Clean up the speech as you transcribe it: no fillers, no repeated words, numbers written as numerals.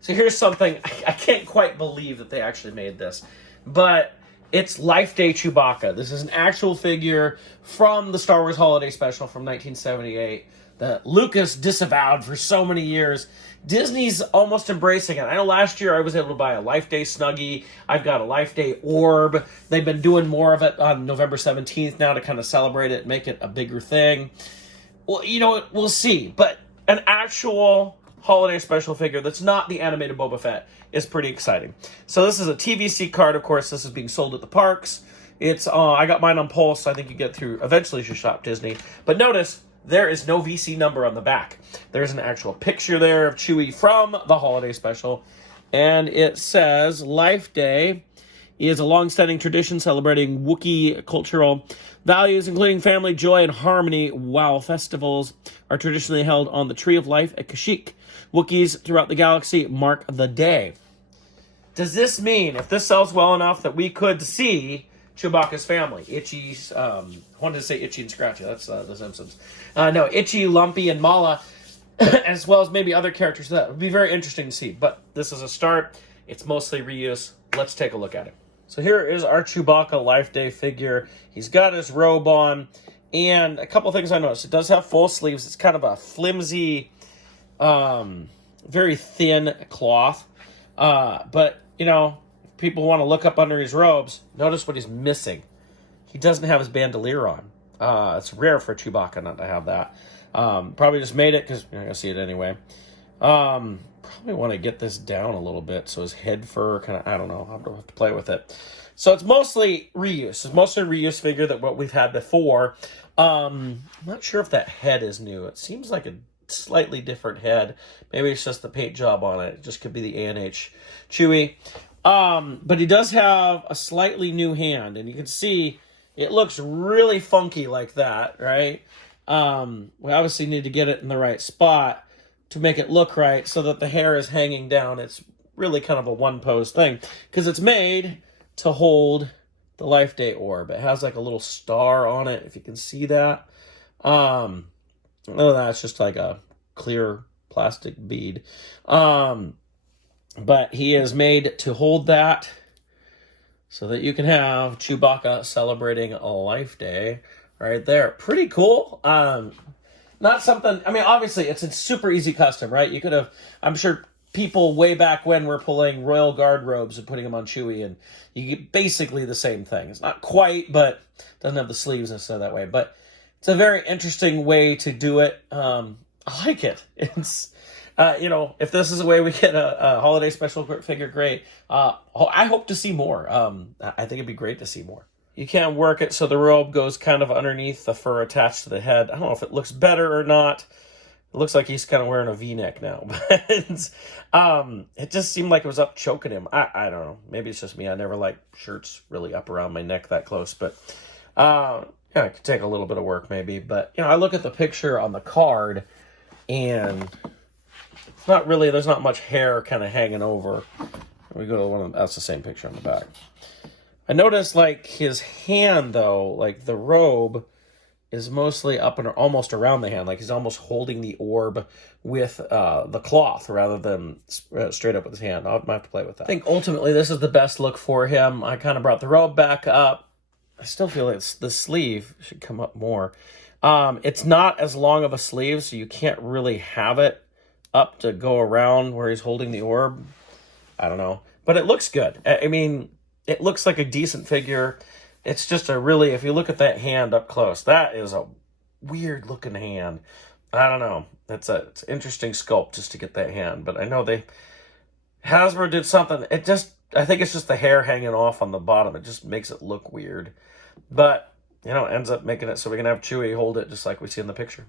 So here's something, I can't quite believe that they actually made this, but it's Life Day Chewbacca. This is an actual figure from the Star Wars Holiday Special from 1978 that Lucas disavowed for so many years. Disney's almost embracing it. I know last year I was able to buy a Life Day Snuggie. I've got a Life Day orb. They've been doing more of it on November 17th now to kind of celebrate it, make it a bigger thing. Well, you know, we'll see. But an actual holiday special figure that's not the animated Boba Fett is pretty exciting. So this is a TVC card, of course. This is being sold at the parks. It's I got mine on Pulse. I think you get through, eventually you should shop Disney. But notice, there is no VC number on the back. There's an actual picture there of Chewie from the holiday special. And it says, Life Day is a long-standing tradition celebrating Wookiee cultural values, including family, joy, and harmony, while festivals are traditionally held on the Tree of Life at Kashyyyk. Wookiees throughout the galaxy mark the day. Does this mean, if this sells well enough, that we could see Chewbacca's family? Itchy's, I wanted to say Itchy and Scratchy, that's The Simpsons. No, Itchy, Lumpy, and Mala, as well as maybe other characters. That would be very interesting to see, but this is a start. It's mostly reuse. Let's take a look at it. So here is our Chewbacca Life Day figure. He's got his robe on, and a couple things I noticed. It does have full sleeves. It's kind of a flimsy, very thin cloth. But, you know, if people want to look up under his robes, notice what he's missing. He doesn't have his bandolier on. It's rare for Chewbacca not to have that. Probably just made it because you're not going to see it anyway. Probably want to get this down a little bit so his head fur kind of, I don't know, I'll have to play with it. So it's mostly reuse. It's mostly a reuse figure that what we've had before. I'm not sure if that head is new. It seems like a slightly different head. Maybe it's just the paint job on it. It just could be the A&H Chewie. But he does have a slightly new hand, and you can see it looks really funky like that, right? We obviously need to get it in the right spot to make it look right so that the hair is hanging down. It's really kind of a one-pose thing because it's made to hold the Life Day orb. It has like a little star on it, if you can see that. Oh, that's just like a clear plastic bead. But he is made to hold that so that you can have Chewbacca celebrating a Life Day right there. Pretty cool. Not something, I mean, obviously, it's a super easy custom, right? You could have, I'm sure people way back when were pulling Royal Guard robes and putting them on Chewie, and you get basically the same thing. It's not quite, but it doesn't have the sleeves necessarily that way. But it's a very interesting way to do it. I like it. It's, you know, if this is a way we get a holiday special figure, great. I hope to see more. I think it'd be great to see more. You can work it so the robe goes kind of underneath the fur attached to the head. I don't know if it looks better or not. It looks like he's kind of wearing a V-neck now. But it just seemed like it was up choking him. I don't know. Maybe it's just me. I never like shirts really up around my neck that close. But yeah, it could take a little bit of work maybe. But, you know, I look at the picture on the card, and it's not really, there's not much hair kind of hanging over. We go to one of them. That's the same picture on the back. I noticed, like, his hand, though, like, the robe is mostly up and almost around the hand. Like, he's almost holding the orb with the cloth rather than straight up with his hand. I'll have to play with that. I think, ultimately, this is the best look for him. I kind of brought the robe back up. I still feel like the sleeve should come up more. It's not as long of a sleeve, so you can't really have it up to go around where he's holding the orb. I don't know. But it looks good. I mean, it looks like a decent figure. It's just a really, if you look at that hand up close, that is a weird looking hand. I don't know. It's an interesting sculpt just to get that hand. But I know Hasbro did something. I think it's just the hair hanging off on the bottom. It just makes it look weird. But, you know, ends up making it so we can have Chewie hold it just like we see in the picture.